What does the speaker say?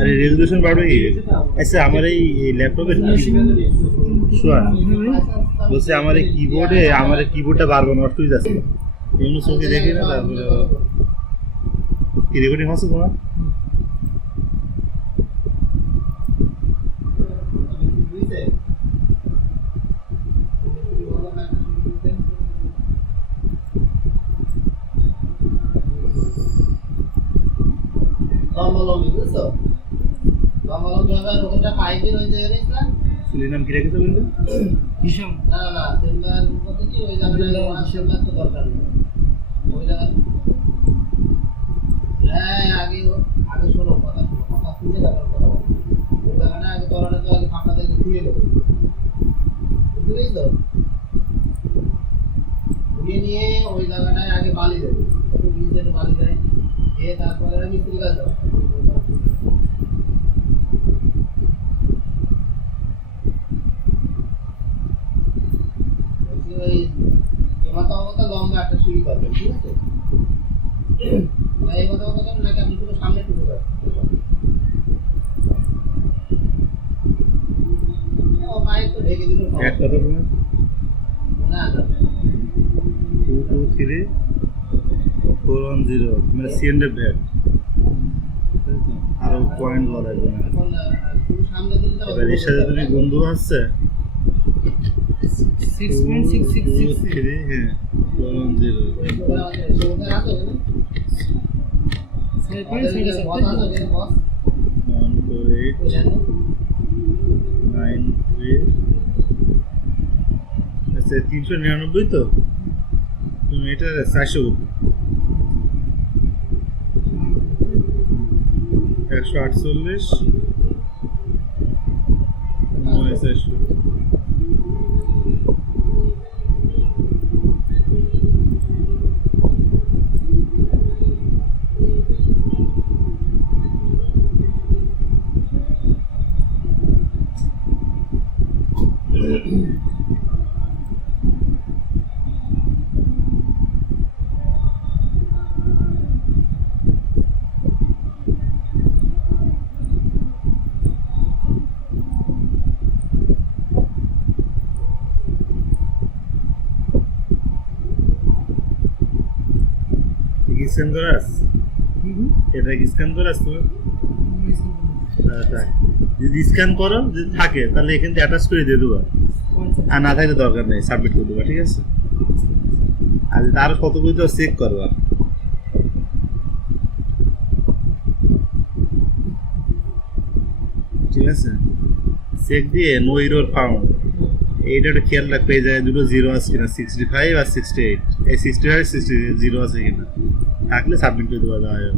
আরে রেজুলেশন বাড়বে কি? আচ্ছা আমার এই ল্যাপটপের বলছে আমার এই কিবোর্ডটা বারবার নষ্ট হয়ে যাচ্ছে। এমন চোখে দেখি না, তারপরে কি রেকর্ডিং হচ্ছে তোমার? চুলির নাম কি রেখেছে বললে? হিসাব নিয়ে ওই জায়গাটায় আগে বালি দেবে, একটু নিচে বালি দেয়, দিয়ে তারপরে মিস্ত্রি কাজ দাও। ওই মাথা মাথা লম্বা একটা সিঁড়ি পাবেন, ঠিক আছে? এই মাথা মাথা নাকি আপনি শুধু সামনে টুকু যাবেন? ঢেকে দিল এক কথা বলুন। না না 223410 মানে সিএনডি ভ্যাট আরো পয়েন্ট বলা যাবে না। এখন শুধু সামনে দিলে তো এবার এর সাথে তুমি বন্ধু আছে 6.666 হ্যাঁ 410 14893 আচ্ছা 399 তো তুমি এটা 400 করবে 148 400 স্ক্যান করাস এটা কি স্ক্যান করাস তো? তাই যদি স্ক্যান করো যদি থাকে তাহলে এখান থেকে অ্যাটাচ করে দিয়ে দেবো, আর না থাকলে দরকার নেই সাবমিট করে দেবো, ঠিক আছে? আর যদি আরো কত বই তো চেক করবা, ঠিক আছে? চেক দিয়ে নো এরর ফাউন্ড এইটা একটা খেয়াল রাখবে, এই জায়গায় দুটো জিরো আছে কিনা 65 আর 68, এই 65 60 জিরো আছে কিনা, থাকলে সাবমিট করে দেওয়া যাবে।